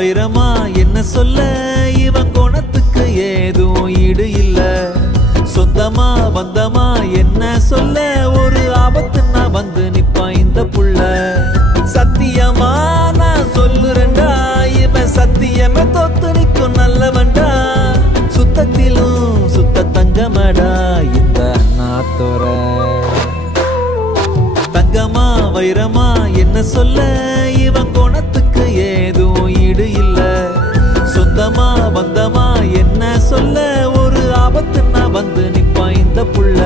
வைரமா என்ன சொல்ல, இவன் குணத்துக்கு ஏதும் ஈடு இல்ல. சொந்தமா பந்தமா என்ன சொல்ல, ஒரு ஆபத்துன்னா வந்து நிப்பான் இந்த புள்ள. சத்தியமா நான் சொல்லுறேன்டா, இவன் சத்தியமே தோத்து நிற்கும் நல்லவன்டா. சுத்தத்திலும் சுத்த தங்கமடா இந்த அண்ணாத்தோர. தங்கமா வைரமா என்ன சொல்ல, இவன் குணத்துக்கு ஏதும் ஈடு இல்ல. சொந்தமா பந்தமா என்ன சொல்ல, ஒரு ஆபத்துன்னா வந்து நிப்பான் இந்த புள்ள.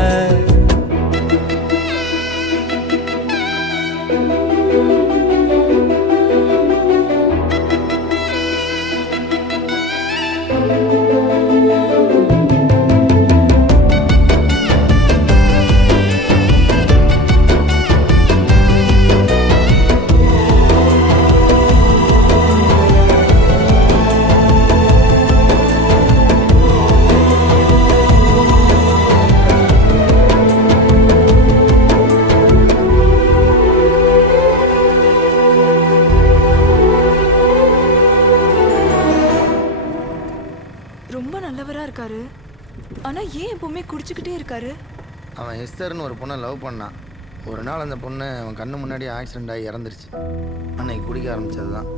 ரொம்ப நல்லவரா இருக்காரு. ஆனா ஏன் எப்பவுமே குடிச்சுக்கிட்டே இருக்காரு? அவன் எஸ்தர்னு ஒரு பொண்ணை லவ் பண்ணான். ஒரு நாள் அந்த பொண்ணு அவன் கண்ணு முன்னாடி ஆக்சிடென்ட் ஆகி இறந்துருச்சு. அன்னைக்கு குடிக்க ஆரம்பிச்சது தான்.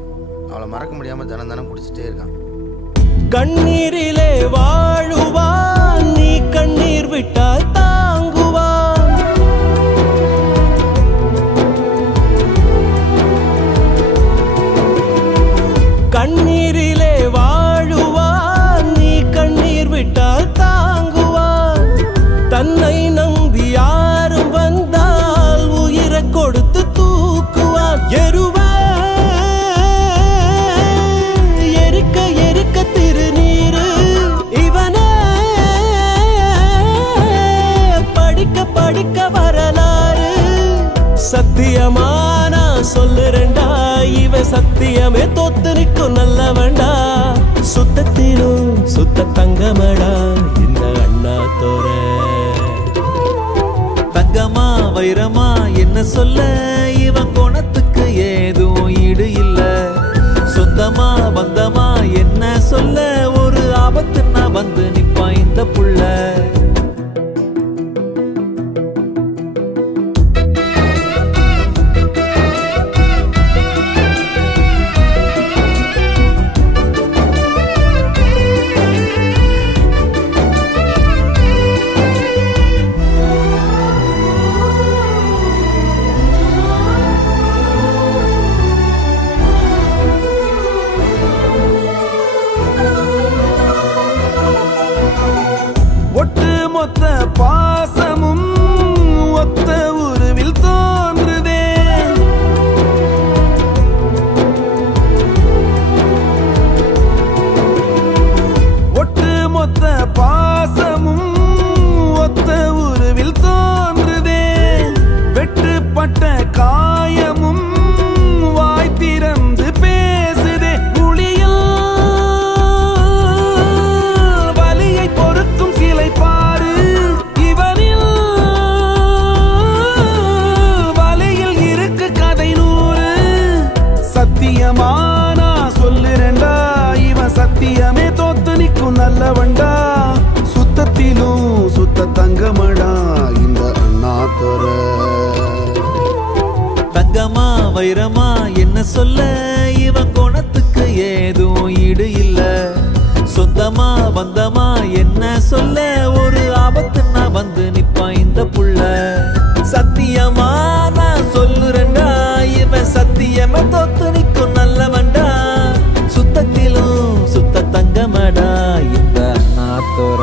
அவளை மறக்க முடியாமல் தினம் தினம் குடிச்சிட்டே இருக்கான். கண்ணீரிலே வாழுவான், நீ கண்ணீர் விட்டால் தாங்குவான். கண்ணீரிலே வாழுவான், நீ கண்ணீர் விட்டால் தாங்குவான். தன்னை நம்பி யாரும் வந்தால் உயிரை கொடுத்து தூக்குவான். எரிக்க எரிக்க திருநீரு இவனே, படிக்க படிக்க வரலாறு. சத்தியமா நான் சொல்லுறேன்டா, இவன் சத்தியமே தோத்து நிற்கும் நல்லவன்டா. சுத்தத்திலும் சுத்த தங்கமடா இந்த அண்ணாத்தோர. தங்கமா வைரமா என்ன சொல்ல, இவன் குணத்துக்கு ஏதும் ஈடு இல்ல. சொந்தமா பந்தமா என்ன சொல்ல, ஒரு ஆபத்துன்னா வந்து நிப்பான் இந்த புள்ள. ஒட்டு மொத்த பாசமும் ஒத்த உருவில் தோன்றுதே. ஒட்டு மொத்த பாசமும் ஒத்த உருவில் தோன்றுதே. வெட்டுப்பட்ட காயமும் வாய் திறந்து பேசுதே. புளியில் வலியை பொறுக்கும் சிலை பாரு, இவனில் வலையில் இருக்கு கதை நூறு. சத்தியமா நான் சொல்லுறேன்டா, இவன் சத்தியமே தோத்து நிற்கும் நல்லவன்டா. சுத்தத்திலும் சுத்த தங்கமடா இந்த அண்ணாத்தோர. தங்கமா வைரமா என்ன சொல்ல, இவன் குணத்துக்கு ஏதும் ஈடு இல்ல. சொந்தமா பந்தமா என்ன சொல்ல, ஒரு ஆபத்துன்னா வந்து நிப்பான் இந்த புள்ள. சத்தியமா நான் சொல்லுறேன்டா, இவன் சத்தியமே தோத்து நிற்கும் நல்லவன்டா. சுத்தத்திலும் சுத்த தங்கமடா இந்த அண்ணாத்தோர.